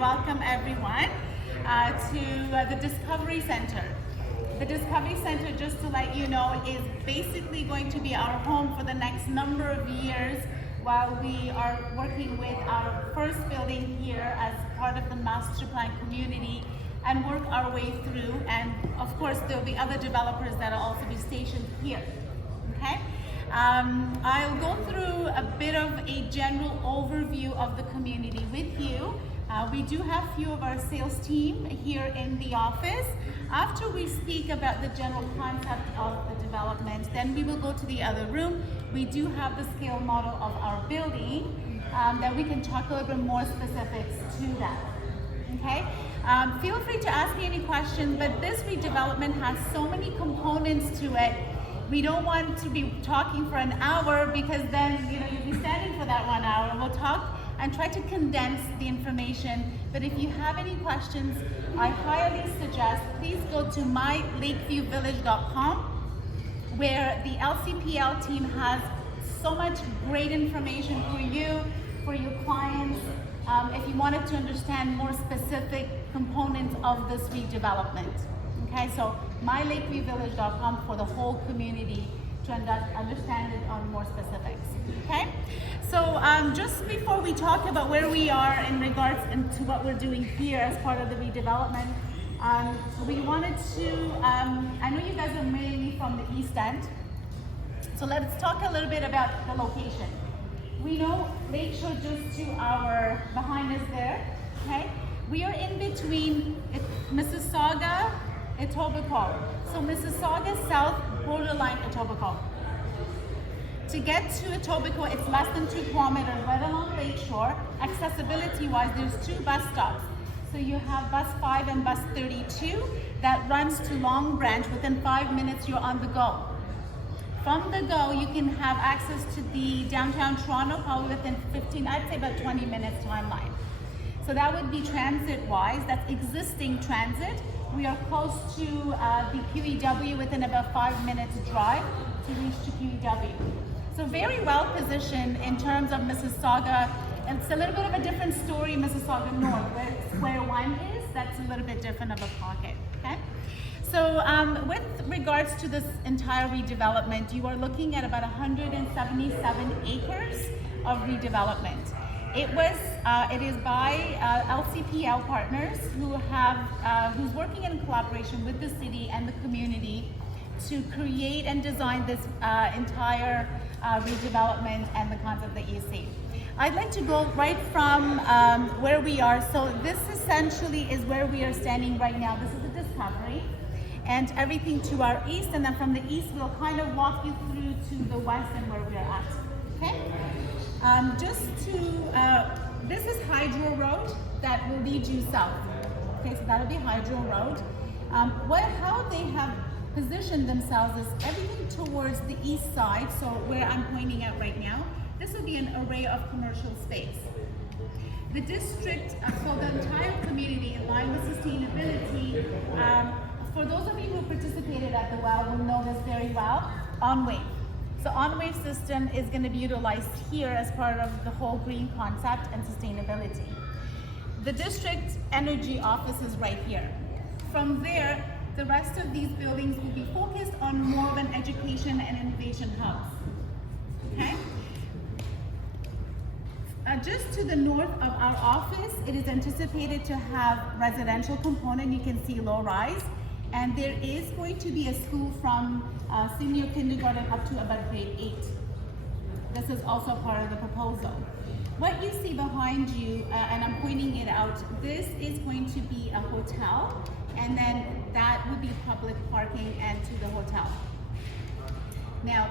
welcome everyone to the Discovery Center. The Discovery Center, just to let you know, is basically going to be our home for the next number of years while we are working with our first building here as part of the master plan community and work our way through. And of course, there'll be other developers that'll also be stationed here, okay? I'll go through a bit of a general overview of the community with you. We do have a few of our sales team here in the office. After we speak about the general concept of the development, then we will go to the other room. We do have the scale model of our building that we can talk a little bit more specifics to that, okay? Feel free to ask me any questions, but this redevelopment has so many components to it. We don't want to be talking for an hour because then you'll be standing for that 1 hour. We'll talk and try to condense the information. But if you have any questions, I highly suggest please go to mylakeviewvillage.com, where the LCPL team has so much great information for you, for your clients, if you wanted to understand more specific components of this redevelopment. Okay, so mylakeviewvillage.com for the whole community to understand it on more specifics. Okay, so just before we talk about where we are in regards to what we're doing here as part of the redevelopment, we wanted to, I know you guys are mainly from the East End, so let's talk a little bit about the location. We know Lakeshore just to our behind us there, okay? We are in between Mississauga, Etobicoke. So Mississauga South, borderline Etobicoke. To get to Etobicoke, it's less than 2 kilometers right along Lakeshore. Accessibility-wise, there's 2 bus stops. So you have bus 5 and bus 32 that runs to Long Branch. Within 5 minutes, you're on the go. From the go, you can have access to the downtown Toronto probably within 15, I'd say about 20 minutes timeline. So that would be transit-wise, that's existing transit. We are close to the QEW within about 5 minutes drive to reach to QEW. So very well positioned in terms of Mississauga. It's a little bit of a different story in Mississauga North, where Square One is. That's a little bit different of a pocket, okay? So with regards to this entire redevelopment, you are looking at about 177 acres of redevelopment. It is by LCPL partners who's working in collaboration with the city and the community to create and design this entire redevelopment and the concept that you see. I'd like to go right from where we are. So this essentially is where we are standing right now. This is the Discovery and everything to our east, and then from the east we'll kind of walk you through to the west and where we're at, okay? This is Hydro Road that will lead you south. Okay, so that'll be Hydro Road. How they have positioned themselves is everything towards the east side, so where I'm pointing at right now, this will be an array of commercial space. The district, so the entire community in line with sustainability, for those of you who participated at the well will know this very well, on-wave. So on-wave system is going to be utilized here as part of the whole green concept and sustainability. The district energy office is right here. From there, the rest of these buildings will be focused on more of an education and innovation hub. Okay? Just to the north of our office, it is anticipated to have residential component. You can see low rise. And there is going to be a school from senior kindergarten up to about grade 8. This is also part of the proposal. What you see behind you, and I'm pointing it out, this is going to be a hotel, and then that would be public parking and to the hotel. Now,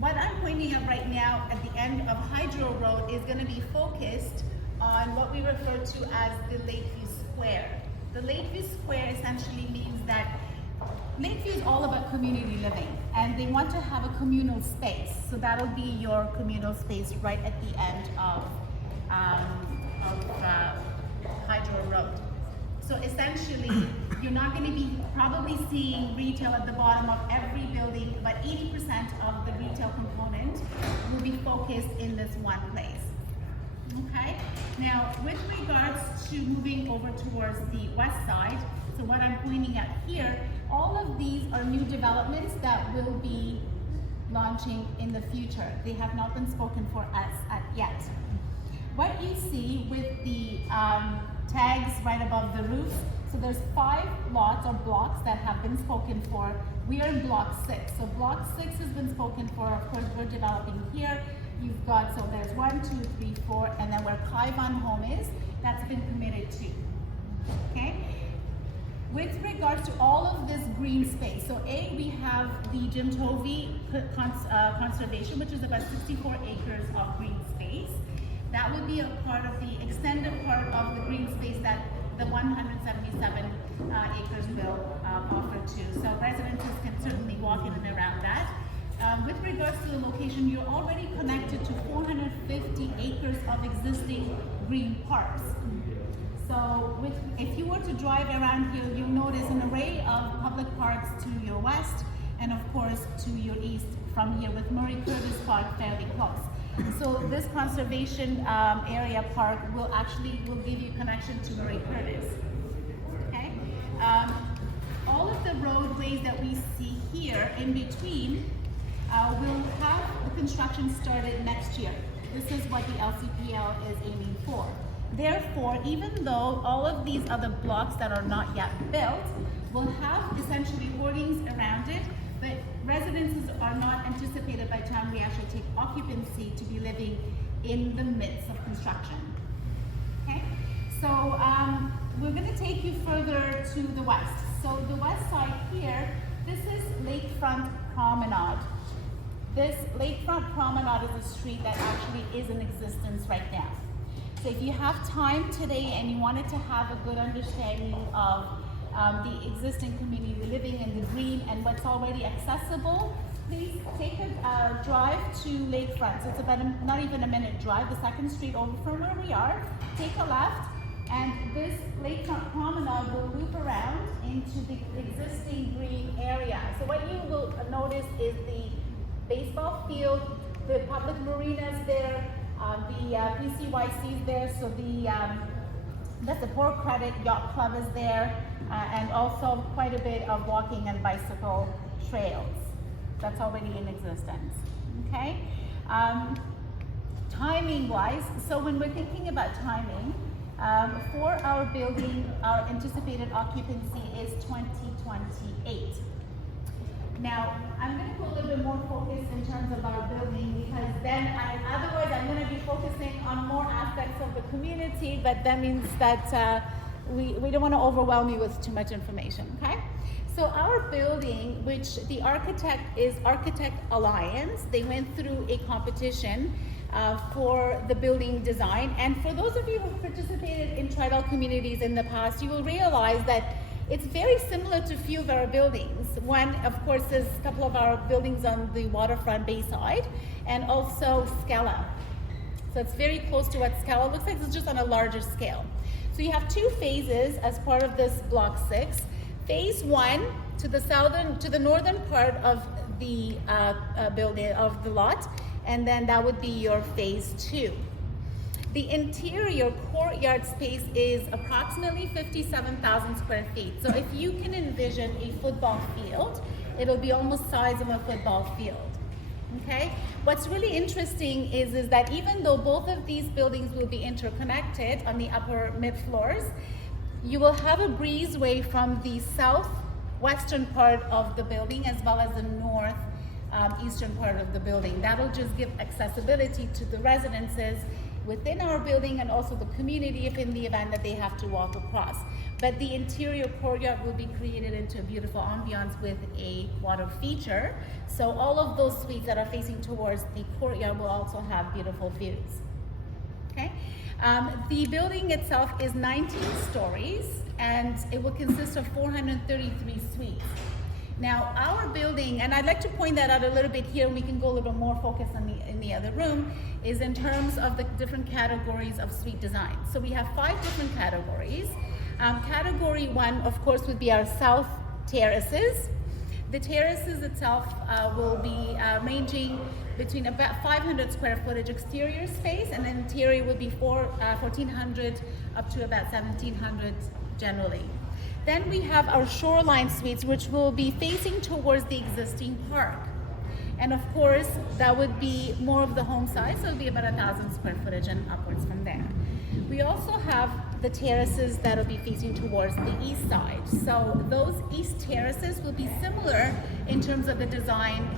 what I'm pointing at right now at the end of Hydro Road is going to be focused on what we refer to as the Lakeview Square. The Lakeview Square essentially means that Lakeview is all about community living, and they want to have a communal space. So that'll be your communal space right at the end of Hydro Road. So essentially, you're not going to be probably seeing retail at the bottom of every building, but 80% of the retail component will be focused in this one place. Okay, now with regards to moving over towards the west side, so what I'm pointing at here, all of these are new developments that will be launching in the future. They have not been spoken for us yet. What you see with the tags right above the roof, so there's 5 lots or blocks that have been spoken for. We are in block 6. So block 6 has been spoken for. Of course, we're developing here. You've got, so there's 1, 2, 3, 4, and then where Kaivan Home is, that's been committed to. Okay? With regards to all of this green space, so we have the Jimtovi conservation, which is about 64 acres of green space. That would be a part of the extended part of the green space that the 177 acres will offer to. So residents can certainly walk in and around that. With regards to the location, you're already connected to 450 acres of existing green parks. So if you were to drive around here, you'll notice an array of public parks to your west and of course to your east from here, with Murray Curtis Park fairly close. So this conservation area park will give you connection to Murray Curtis. Okay? All of the roadways that we see here in between will have the construction started next year. This is what the LCPL is aiming for. Therefore, even though all of these other blocks that are not yet built will have essentially hoardings around it, but residences are not anticipated by the time we actually take occupancy to be living in the midst of construction. Okay, so we're going to take you further to the west. So the west side here, this is Lakefront Promenade. This Lakefront Promenade is a street that actually is in existence right now. So if you have time today and you wanted to have a good understanding of the existing community living in the green and what's already accessible, please take a drive to Lakefront. So it's about not even a minute drive, the second street over from where we are. Take a left, and this Lakefront Promenade will loop around into the existing green area. So what you will notice is the baseball field, the public marinas there, the PCYC is there, so that's the Port Credit Yacht Club is there, and also quite a bit of walking and bicycle trails. That's already in existence. Okay? Timing-wise, so when we're thinking about timing, for our building, our anticipated occupancy is 2028. Now, I'm going to go a little bit more focused in terms of our building, because then otherwise I'm going to be focusing on more aspects of the community, but that means that we don't want to overwhelm you with too much information, okay? So our building, which the architect is Architect Alliance, they went through a competition for the building design. And for those of you who participated in Tridal communities in the past, you will realize that it's very similar to a few of our buildings. One, of course, is a couple of our buildings on the waterfront bayside, and also Scala. So it's very close to what Scala looks like. It's just on a larger scale. So you have 2 phases as part of this block 6. Phase 1 to the northern part of the building of the lot, and then that would be your phase 2. The interior courtyard space is approximately 57,000 square feet. So if you can envision a football field, it'll be almost the size of a football field. Okay? What's really interesting is that even though both of these buildings will be interconnected on the upper mid floors, you will have a breezeway from the southwestern part of the building as well as the northeastern part of the building. That'll just give accessibility to the residences within our building and also the community if in the event that they have to walk across. But the interior courtyard will be created into a beautiful ambiance with a water feature. So all of those suites that are facing towards the courtyard will also have beautiful views. Okay? The building itself is 19 stories and it will consist of 433 suites. Now our building, and I'd like to point that out a little bit here, and we can go a little more focused on in the other room, is in terms of the different categories of suite design. So we have 5 different categories. Category 1, of course, would be our south terraces. The terraces itself will be ranging between about 500 square footage exterior space, and then interior will be 1,400 up to about 1,700 generally. Then we have our shoreline suites, which will be facing towards the existing park. And of course, that would be more of the home size, so it'll be about 1,000 square footage and upwards from there. We also have the terraces that'll be facing towards the east side. So those east terraces will be similar in terms of the design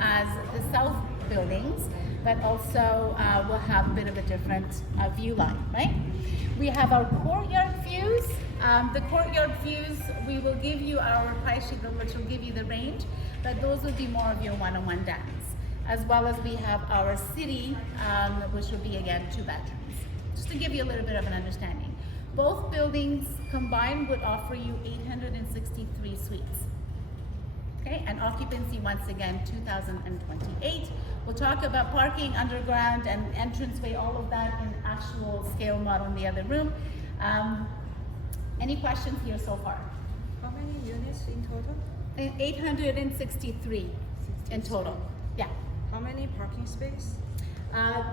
as the south buildings, but also will have a bit of a different view line, right? We have our courtyard views. The courtyard views, we will give you our price sheet, which will give you the range, but those will be more of your one-on-one dance. As well as we have our city, which will be again 2 bedrooms. Just to give you a little bit of an understanding. Both buildings combined would offer you 863 suites. Okay, and occupancy once again 2028. We'll talk about parking, underground, and entranceway, all of that in actual scale model in the other room. Any questions here so far? How many units in total? 863 in total. Yeah. How many parking space? How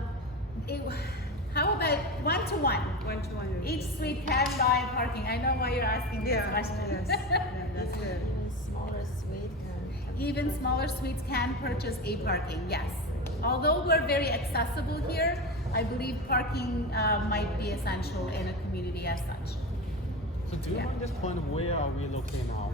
about 1-to-1? 1-to-1. Each suite can buy parking. I know why you're asking this question. Yes. Yeah, that's good. Even smaller suites can purchase a parking, yes. Although we're very accessible here, I believe parking might be essential in a community as such. So do you mind just point where are we located now?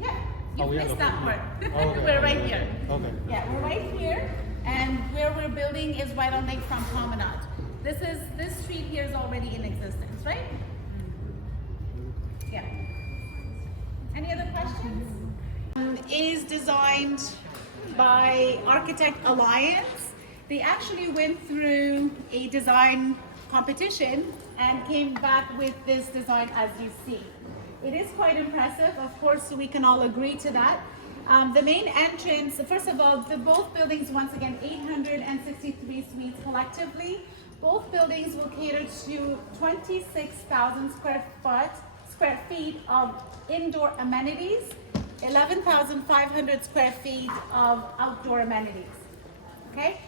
Yeah, you we are missed that part. located here. Okay. We're right here. Okay. Yeah, we're right here, and where we're building is right on Lakefront Promenade. This street here is already in existence, right? Yeah. Any other questions? Is designed by Architect Alliance. They actually went through a design competition and came back with this design as you see. It is quite impressive, of course, we can all agree to that. The main entrance, first of all, both buildings, once again, 863 suites collectively. Both buildings will cater to 26,000 square feet of indoor amenities, 11,500 square feet of outdoor amenities. Okay?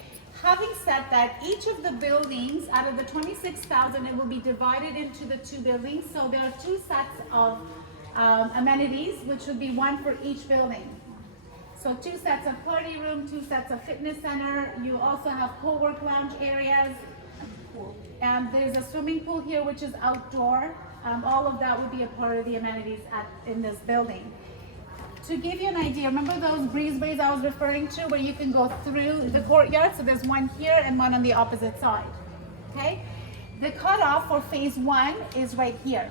Having said that, each of the buildings, out of the 26,000, it will be divided into the 2 buildings. So there are 2 sets of amenities, which would be 1 for each building. So 2 sets of party room, 2 sets of fitness center. You also have co-work lounge areas. There's a swimming pool here, which is outdoor. All of that would be a part of the amenities in this building. To give you an idea, remember those breezeways I was referring to where you can go through the courtyard? So there's one here and one on the opposite side. Okay? The cutoff for phase 1 is right here.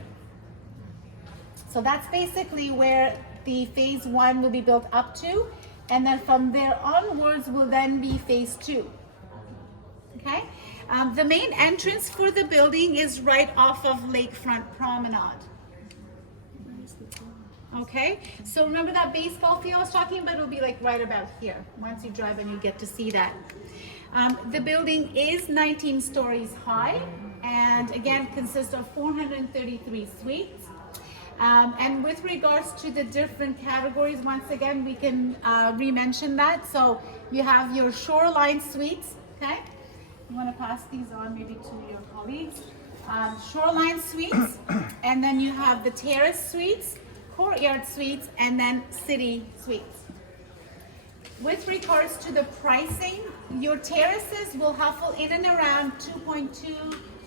So that's basically where the phase 1 will be built up to, and then from there onwards will then be phase 2. Okay? The main entrance for the building is right off of Lakefront Promenade. Okay, so remember that baseball field I was talking about? It'll be like right about here. Once you drive and you get to see that. The building is 19 stories high, and again consists of 433 suites. And with regards to the different categories, once again we can re-mention that. So you have your shoreline suites, okay? You want to pass these on maybe to your colleagues. Shoreline suites, and then you have the terrace suites, courtyard suites, and then city suites. With regards to the pricing, your terraces will huffle in and around 2.2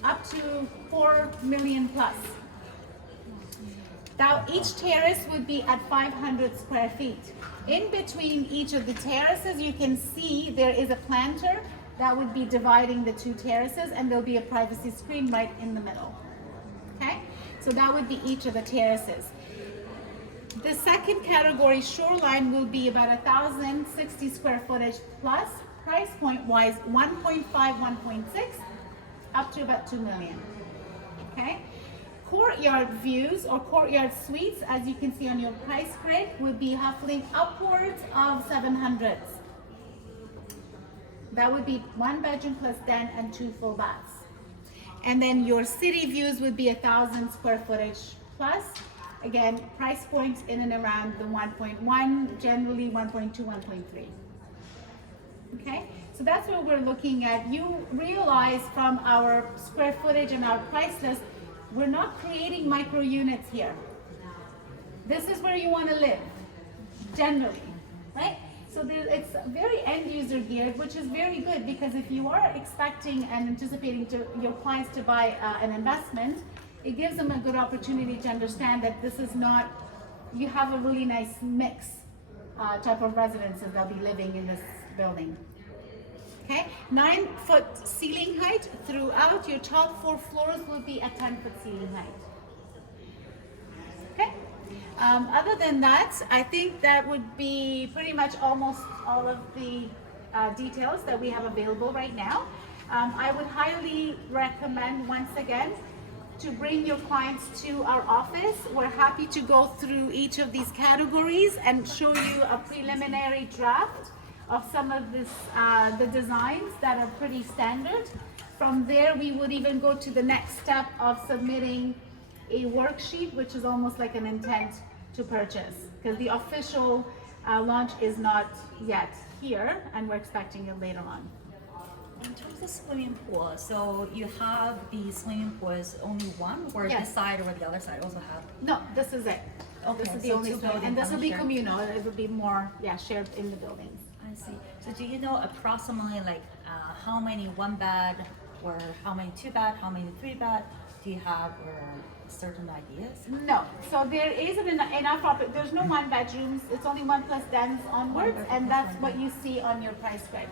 up to 4 million plus. Now each terrace would be at 500 square feet. In between each of the terraces, you can see there is a planter that would be dividing the 2 terraces, and there'll be a privacy screen right in the middle. Okay, so that would be each of the terraces. The second category, shoreline, will be about 1,060 square footage plus, price point wise 1.5, 1.6, up to about 2 million. Okay, courtyard views or courtyard suites, as you can see on your price grid, would be huffling upwards of 700s. That would be 1 bedroom plus den and 2 full baths. And then your city views would be 1,000 square footage plus, Again, price points in and around the 1.1, generally 1.2, 1.3. Okay, so that's what we're looking at. You realize from our square footage and our price list, we're not creating micro units here. This is where you want to live, generally, right? So it's very end user geared, which is very good, because if you are expecting and anticipating your clients to buy an investment, it gives them a good opportunity to understand that this is not, you have a really nice mix type of residences that'll be living in this building. Okay, 9-foot ceiling height throughout. Your top 4 floors will be a 10-foot ceiling height. Okay. Other than that, I think that would be pretty much almost all of the details that we have available right now. I would highly recommend, once again, to bring your clients to our office. We're happy to go through each of these categories and show you a preliminary draft of some of this, the designs that are pretty standard. From there, we would even go to the next step of submitting a worksheet, which is almost like an intent to purchase, because the official launch is not yet here, and we're expecting it later on. In terms of swimming pool, so you have the swimming pool is only one, or Yes. this side or the other side also have? No, this is it. Okay, This is the so only two swim, and buildings this will be shared. communal. It will be more, shared in the buildings. I see. So do you know approximately like how many 1-bed, or how many 2-bed, how many 3-bed do you have, or certain ideas? No, so there isn't enough, there's no 1 bedrooms. It's only 1 plus dens onwards, and that's what you see on your price grid.